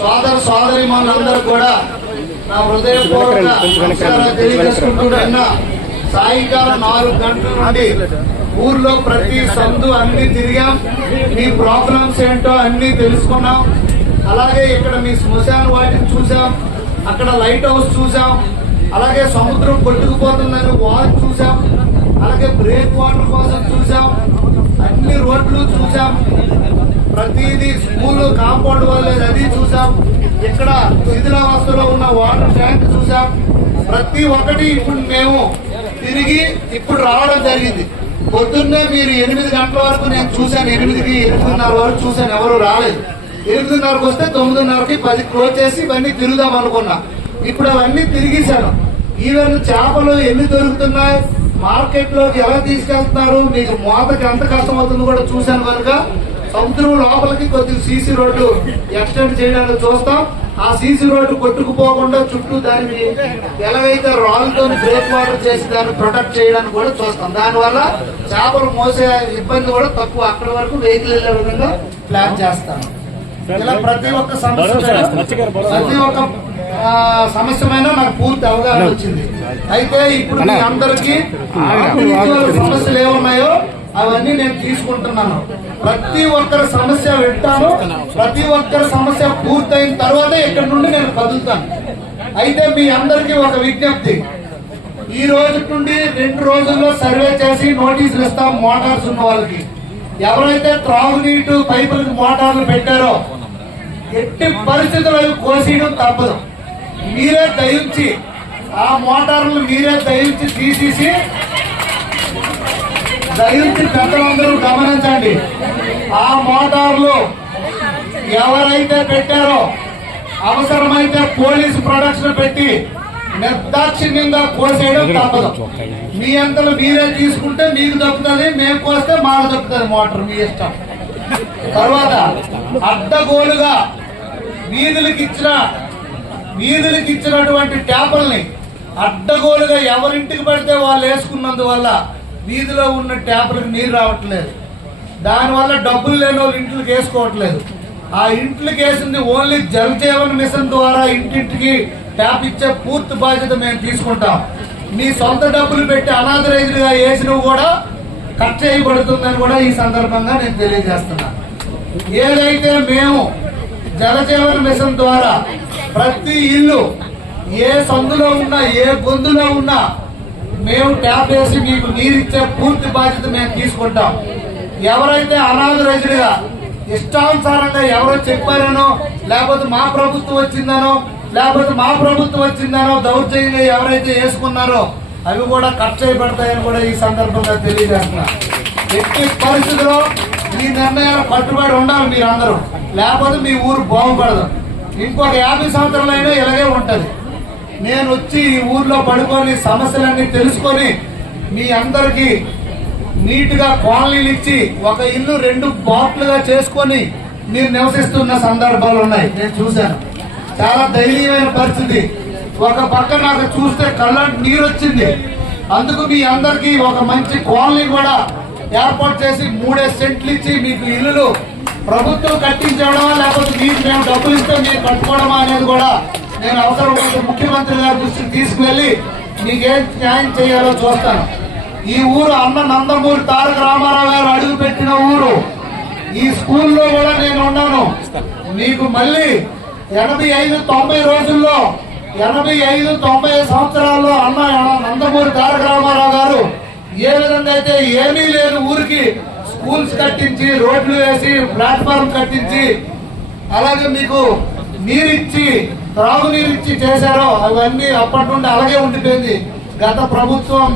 సోదర సోదరిమణులందరూ కూడా నా హృదయపూర్వక తెలియజేసుకుంటున్నా. సాయంకాలం 4 గంటల నుండి ఊర్లో ప్రతి సందు అన్ని తిరిగాం. మీ ప్రాబ్లమ్స్ ఏంటో అన్ని తెలుసుకున్నాం. అలాగే ఇక్కడ మీ శ్మశాన వాటిని చూసాం, అక్కడ లైట్ హౌస్ చూసాం, అలాగే సముద్రం కొట్టుకుపోతుందని వాచ్ చూసాం, అలాగే బ్రేక్ వాటర్ కోసం చూసాం, అన్ని రోడ్లు చూసాం, ప్రతిదీ స్కూల్ కాంపౌండ్ వాళ్ళేది అది చూసాం, ఇక్కడ శిథిలావస్థలో ఉన్న వాటర్ ట్యాంక్ చూసాం. ప్రతి ఒక్కటి ఇప్పుడు మేము తిరిగి ఇప్పుడు రావడం జరిగింది. పొద్దున్నే మీరు 8 గంటల వరకు నేను చూశాను, 8కి 8:30 వరకు చూశాను, ఎవరు రాలేదు. 8:30కి వస్తే 9:30కి 10 క్లోజ్ చేసి ఇవన్నీ తిరుగుదాం అనుకున్నా. ఇప్పుడు అవన్నీ తిరిగేశాను. ఈవెన్ చేపలు ఎన్ని దొరుకుతున్నాయి, మార్కెట్ లోకి ఎలా తీసుకెళ్తున్నారు, మీకు మోతకి ఎంత కష్టం అవుతుందో కూడా చూశాను. కనుక సముద్రం లోపలికి కొద్దిగా సీసీ రోడ్డు ఎక్స్టెండ్ చేయడానికి చూస్తాం. ఆ సీసీ రోడ్డు కొట్టుకుపోకుండా చుట్టూ దాన్ని ఎలాగైతే రాళ్ళతో బ్రేక్ వాటర్ చేసి దాన్ని ప్రొటెక్ట్ చేయడానికి కూడా చూస్తాం. దానివల్ల చేపలు మోసే ఇబ్బంది కూడా తక్కువ, అక్కడి వరకు వెహికల్ వెళ్లే విధంగా ప్లాన్ చేస్తాం. ఇలా ప్రతి ఒక్క సమస్యమైన నాకు పూర్తి అవగాహన వచ్చింది. అయితే ఇప్పుడు మీ అందరికీ సమస్యలు ఏమున్నాయో అవన్నీ నేను తీసుకుంటున్నాను. ప్రతి ఒక్కరి సమస్య వింటాను. ప్రతి ఒక్కరి సమస్య పూర్తయిన తర్వాత ఇక్కడ నుండి నేను కదులుతాను. అయితే మీ అందరికీ ఒక విజ్ఞప్తి, ఈ రోజు నుండి 2 రోజుల్లో సర్వే చేసి నోటీసులు ఇస్తాం. మోటార్స్ ఉన్న వాళ్ళకి, ఎవరైతే త్రాగునీటి పైపులకు మోటార్లు పెట్టారో ఎట్టి పరిస్థితుల్లో కోసేయడం తప్పదు. మీరే దయించి ఆ మోటార్లు తీసేసి దయించి పెద్దలందరూ గమనించండి. ఆ మోటార్లు ఎవరైతే పెట్టారో అవసరమైతే పోలీసు ప్రొడక్షన్ పెట్టి నిర్దాక్షిణ్యంగా కోసేయడం తప్పదు. మీ అంతలో మీరే తీసుకుంటే మీకు దక్కుతుంది, మేము కోస్తే మాకు దక్కుతుంది మోటార్, మీ ఇష్టం. తర్వాత అడ్డగోలుగా వీధులకి ఇచ్చినటువంటి ట్యాపుల్ని అడ్డగోలుగా ఎవరింటికి పడితే వాళ్ళు వేసుకున్నందువల్ల వీధిలో ఉన్న ట్యాపులకు నీరు రావట్లేదు. దానివల్ల డబ్బులు లేని వాళ్ళు ఇంట్లోకి వేసుకోవట్లేదు. ఆ ఇంట్లోకి వేసింది ఓన్లీ జల్ జీవన్ మిషన్ ద్వారా ఇంటింటికి ట్యాప్ ఇచ్చే పూర్తి బాధ్యత మేము తీసుకుంటాం. మీ సొంత డబ్బులు పెట్టి అనాథరైజ్డ్ గా వేసినవి కూడా కట్ చేయబడుతుందని కూడా ఈ సందర్భంగా నేను తెలియజేస్తున్నా. ఏదైతే మేము జలజీవన్ మిషన్ ద్వారా ప్రతి ఇల్లు ఏ సందులో ఉన్నా ఏ గొంతులో ఉన్నా మేము ట్యాప్ వేసి మీకు నీరిచ్చే పూర్తి బాధ్యత మేము తీసుకుంటాం. ఎవరైతే అనాథరైజ్డ్ గా ఇష్టానుసారంగా ఎవరో చెప్పారనో, లేకపోతే మా ప్రభుత్వం వచ్చిందనో దౌర్జన్యంగా ఎవరైతే వేసుకున్నారో అవి కూడా కట్ చేయబడతాయని కూడా ఈ సందర్భంగా తెలియజేస్తున్నా. ఎట్టి పరిస్థితుల్లో ఈ నిర్ణయాలు కట్టుబడి ఉండాలి మీరందరూ, లేకపోతే మీ ఊరు బాగుపడదు. ఇంకొక 50 సంవత్సరాలైనా ఇలాగే ఉంటది. నేను వచ్చి ఈ ఊర్లో పడుకొని సమస్యలన్నీ తెలుసుకొని మీ అందరికీ నీట్ గా కాలనీలు ఇచ్చి ఒక ఇల్లు 2 బాట్లుగా చేసుకొని మీరు నివసిస్తున్న సందర్భాలు ఉన్నాయి. నేను చూశాను. చాలా దయనీయమైన పరిస్థితి. ఒక పక్క నాకు చూస్తే కళ్ళంటి నీరు వచ్చింది. అందుకు మీ అందరికీ ఒక మంచి కాలనీ కూడా ఏర్పాటు చేసి 3 సెంట్లు ఇచ్చి మీకు ఇల్లులు ప్రభుత్వం కట్టించడమా లేకపోతే మీకు మేము డబ్బులు ఇస్తే మీరు కట్టుకోవడమా అనేది కూడా నేను అవసరమైతే ముఖ్యమంత్రి గారి దృష్టికి తీసుకువెళ్లి మీకేం న్యాయం చేయాలో చూస్తాను. ఈ ఊరు అన్న నందమూరి తారక రామారావు గారు అడుగు పెట్టిన ఊరు. ఈ స్కూల్లో కూడా నేను ఉన్నాను. మీకు మళ్ళీ 85-90 రోజుల్లో 85-90 సంవత్సరాల్లో అన్న నందమూరి తారక రామారావు గారు ఏ విధంగా అయితే ఏమీ లేని ఊరికి స్కూల్స్ కట్టించి, రోడ్లు వేసి, ప్లాట్ఫామ్ కట్టించి, అలాగే మీకు నీరిచ్చి, త్రాగునీరిచ్చి చేశారో అవన్నీ అప్పటి నుండి అలాగే ఉండిపోయింది. గత ప్రభుత్వం